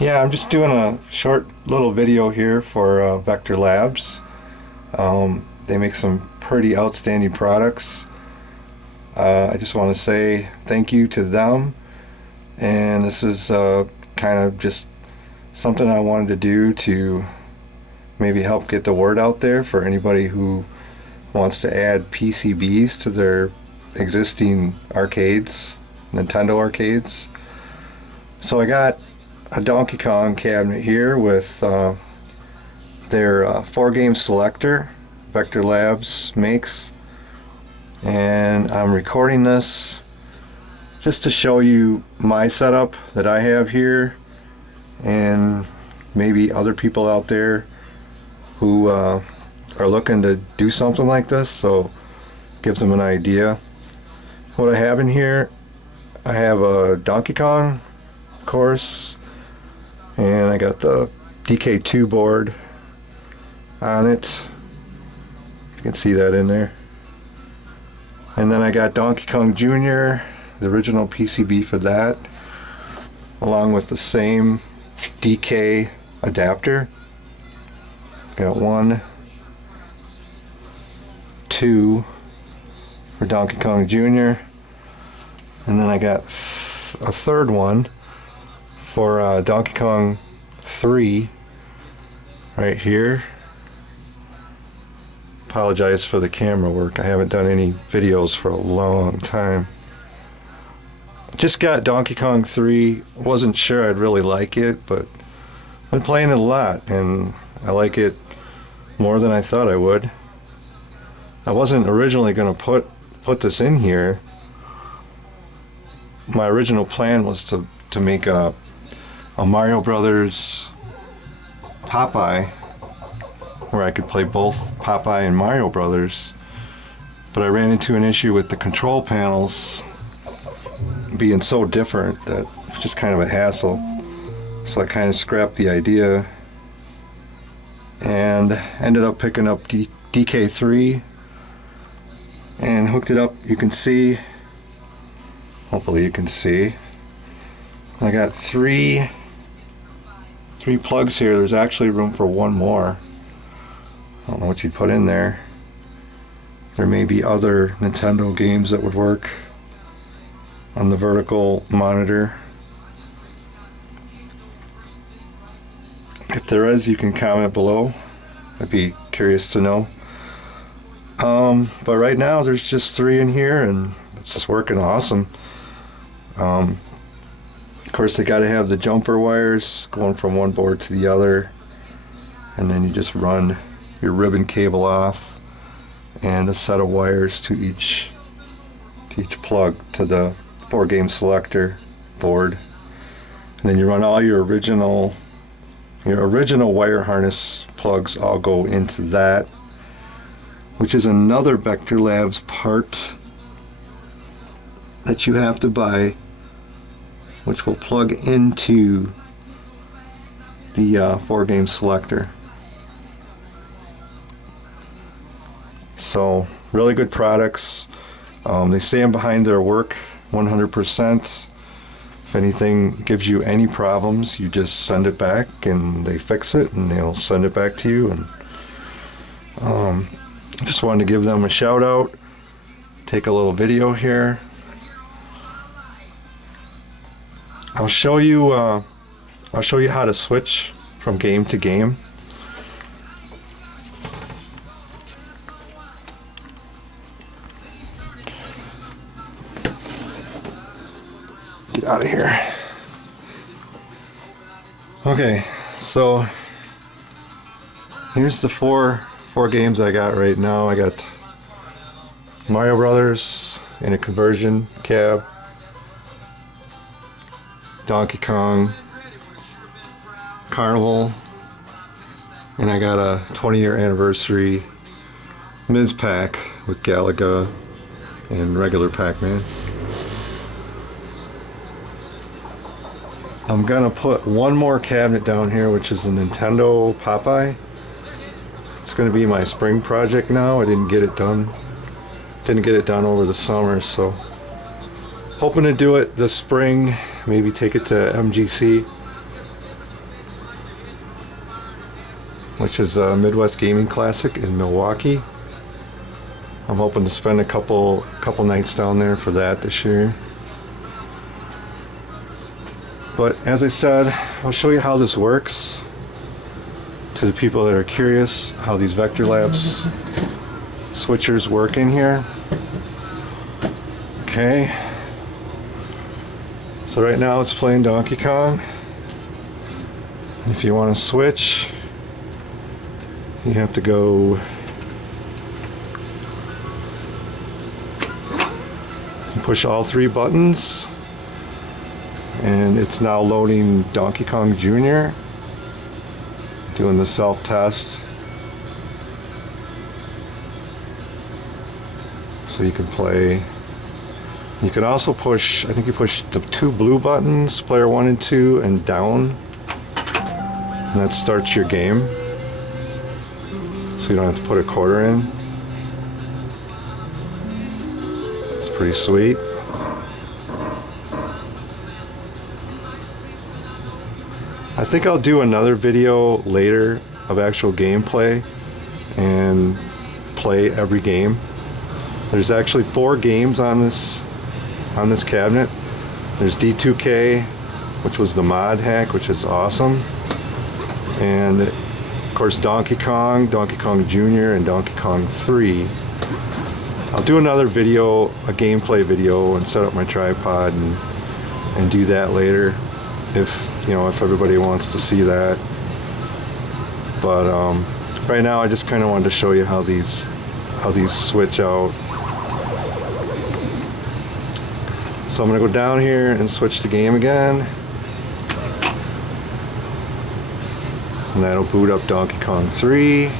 Yeah, I'm just doing a short little video here for Vector Labs. They make some pretty outstanding products. I just want to say thank you to them, and this is kind of just something I wanted to do to maybe help get the word out there for anybody who wants to add PCBs to their existing arcades, Nintendo arcades. So I got a Donkey Kong cabinet here with their 4-game selector Vector Labs makes, and I'm recording this just to show you my setup that I have here, and maybe other people out there who are looking to do something like this, so gives them an idea. What I have in here, I have a Donkey Kong, of course, and I got the DK2 board on it. You can see that in there. And then I got Donkey Kong Jr., the original PCB for that, along with the same DK adapter. Got 1, 2 for Donkey Kong Jr., and then I got a third one for Donkey Kong 3 right here. Apologize for the camera work. I haven't done any videos for a long time. Just got Donkey Kong 3. Wasn't sure I'd really like it, but I've been playing it a lot and I like it more than I thought I would. I wasn't originally going to put this in here. My original plan was to make a Mario Brothers Popeye, where I could play both Popeye and Mario Brothers, but I ran into an issue with the control panels being so different that it's just kind of a hassle, so I kind of scrapped the idea and ended up picking up DK3 and hooked it up. You can see, hopefully you can see, I got three plugs here. There's actually room for one more. I don't know what you'd put in there. There may be other Nintendo games that would work on the vertical monitor. If there is, you can comment below. I'd be curious to know. But right now there's just 3 in here and it's just working awesome. Of course, they got to have the jumper wires going from one board to the other, and then you just run your ribbon cable off and a set of wires to each plug to the 4-game selector board, and then you run all your original wire harness plugs all go into that, which is another Vector Labs part that you have to buy, which will plug into the 4-game selector. So really good products. They stand behind their work 100%. If anything gives you any problems, you just send it back and they fix it and they'll send it back to you. And I just wanted to give them a shout out, take a little video here. I'll show you how to switch from game to game. Get out of here. Okay, so here's the four games I got right now. I got Mario Brothers in a conversion cab, Donkey Kong Carnival, and I got a 20-year anniversary Ms. Pack with Galaga and regular Pac-Man. I'm gonna put one more cabinet down here, which is a Nintendo Popeye. It's gonna be my spring project now. I didn't get it done over the summer, so hoping to do it this spring, maybe take it to MGC which is a Midwest Gaming Classic in Milwaukee. I'm hoping to spend a couple nights down there for that this year. But as I said, I'll show you how this works to the people that are curious how these Vector Labs switchers work in here. Okay. So right now it's playing Donkey Kong. If you want to switch, you have to go push all three buttons, and it's now loading Donkey Kong Jr. Doing the self-test. So you can play. You can also push, I think you push the two blue buttons, player 1 and 2, and down. And that starts your game. So you don't have to put a quarter in. It's pretty sweet. I think I'll do another video later of actual gameplay and play every game. There's actually 4 games on this cabinet. There's D2k, which was the mod hack, which is awesome. And of course Donkey Kong, Donkey Kong Jr., and Donkey Kong 3. I'll do another video, a gameplay video, and set up my tripod and do that later, if everybody wants to see that. But right now I just kind of wanted to show you how these switch out. So I'm going to go down here and switch the game again. And that'll boot up Donkey Kong 3. You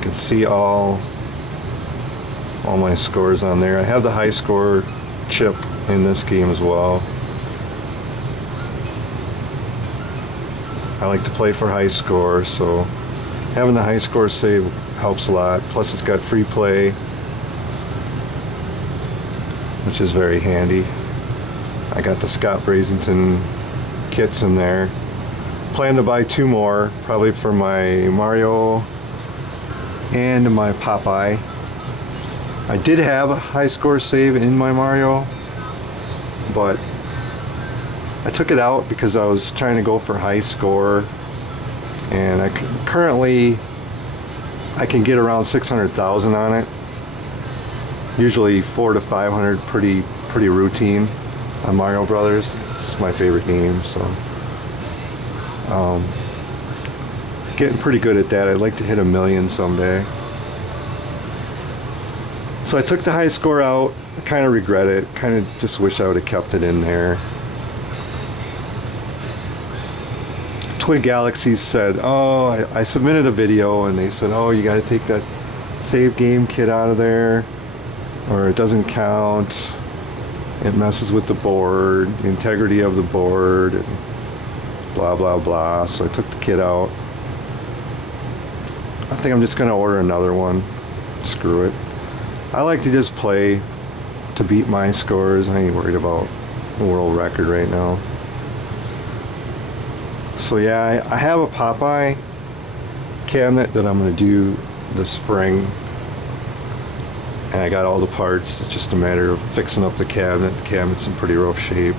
can see all my scores on there. I have the high score chip in this game as well. I like to play for high score, so having the high score save helps a lot. Plus it's got free play, which is very handy. I got the Scott Brazington kits in there. Plan to buy 2 more, probably for my Mario and my Popeye. I did have a high score save in my Mario, but I took it out because I was trying to go for high score, and currently I can get around 600,000 on it. Usually 400 to 500, pretty routine on Mario Brothers. It's my favorite game, so getting pretty good at that. I'd like to hit 1 million someday. So I took the high score out. I kind of regret it. Kind of just wish I would have kept it in there. Twin Galaxies said, oh, I submitted a video and they said, oh, you got to take that save game kit out of there, or it doesn't count. It messes with the board, the integrity of the board, and blah blah blah. So I took the kit out. I think I'm just gonna order another one. Screw it. I like to just play to beat my scores. I ain't worried about the world record right now. So yeah, I have a Popeye cabinet that I'm gonna do this spring. And I got all the parts. It's just a matter of fixing up the cabinet. The cabinet's in pretty rough shape.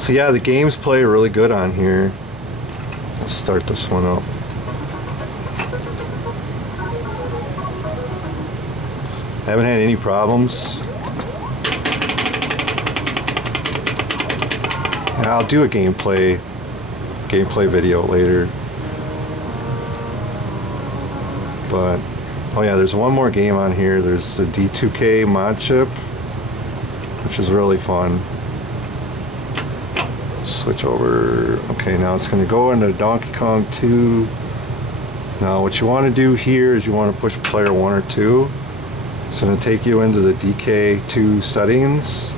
So yeah, the games play really good on here. Let's start this one up. Haven't had any problems. And I'll do a gameplay video later. But oh yeah, there's one more game on here. There's the D2k Mod Chip, which is really fun. Switch over. Okay, now it's going to go into Donkey Kong 2. Now what you want to do here is you want to push player 1 or 2. It's going to take you into the DK2 settings.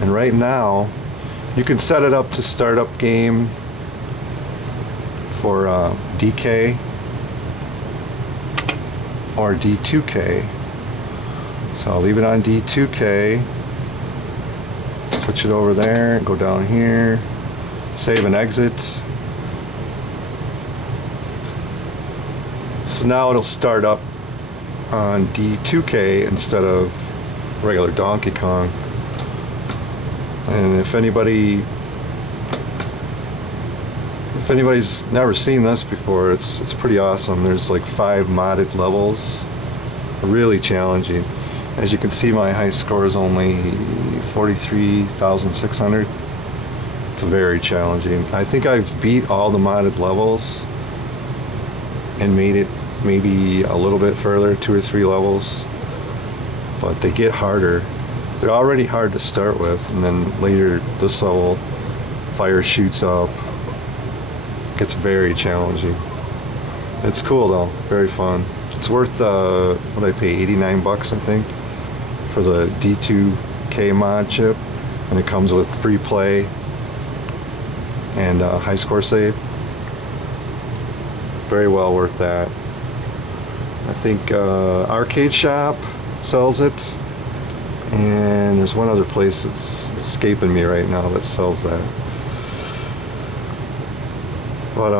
And right now, you can set it up to start up game for DK or D2k. So I'll leave it on D2k. switch it over there, go down here, save and exit. So now it'll start up on D2k instead of regular Donkey Kong. And if anybody's never seen this before, it's pretty awesome. There's like 5 modded levels, really challenging. As you can see, my high score is only 43,600. It's very challenging. I think I've beat all the modded levels and made it maybe a little bit further, 2 or 3 levels, but they get harder. They're already hard to start with, and then later this level, fire shoots up. It gets very challenging. It's cool though, very fun. It's worth what I pay, 89 bucks I think, for the D2k Mod Chip, and it comes with free play and high score save. Very well worth that. I think Arcade Shop sells it, and there's one other place that's escaping me right now that sells that. But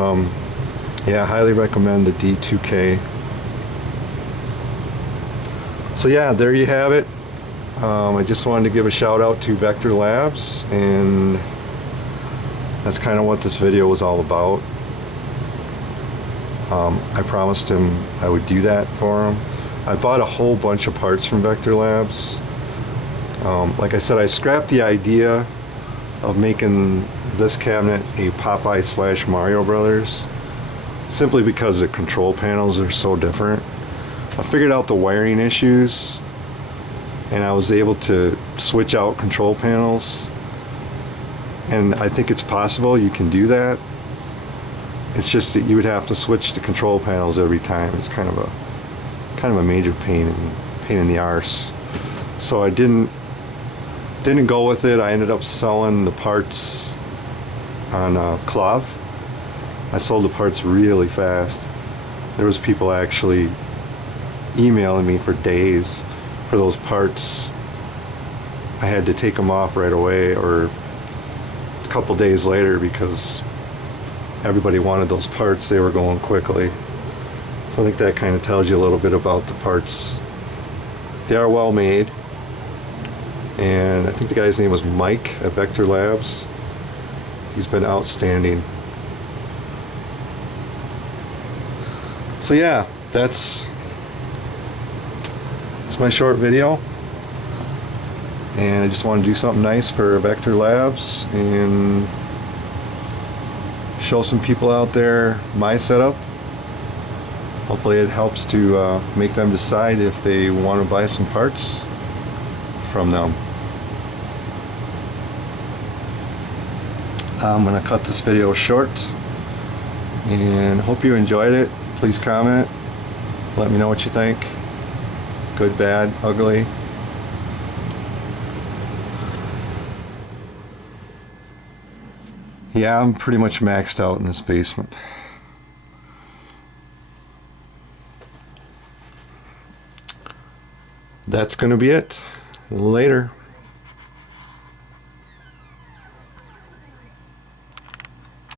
yeah, I highly recommend the D2k. So yeah, there you have it. I just wanted to give a shout out to Vector Labs, and that's kind of what this video was all about. I promised him I would do that for him. I bought a whole bunch of parts from Vector Labs. Like I said, I scrapped the idea of making this cabinet a Popeye / Mario Brothers simply because the control panels are so different. I figured out the wiring issues, and I was able to switch out control panels, and I think it's possible you can do that. It's just that you would have to switch the control panels every time. It's kind of a major pain in the arse. So I didn't go with it. I ended up selling the parts on Clav. I sold the parts really fast. There was people actually emailing me for days for those parts. I had to take them off right away or a couple days later because everybody wanted those parts. They were going quickly. So I think that kind of tells you a little bit about the parts. They are well made, and I think the guy's name was Mike at Vector Labs. He's been outstanding. So yeah, that's my short video, and I just want to do something nice for Vector Labs and show some people out there my setup. Hopefully it helps to make them decide if they want to buy some parts from them. I'm going to cut this video short, and hope you enjoyed it. Please comment, let me know what you think. Good, bad, ugly. Yeah, I'm pretty much maxed out in this basement. That's gonna be it. Later.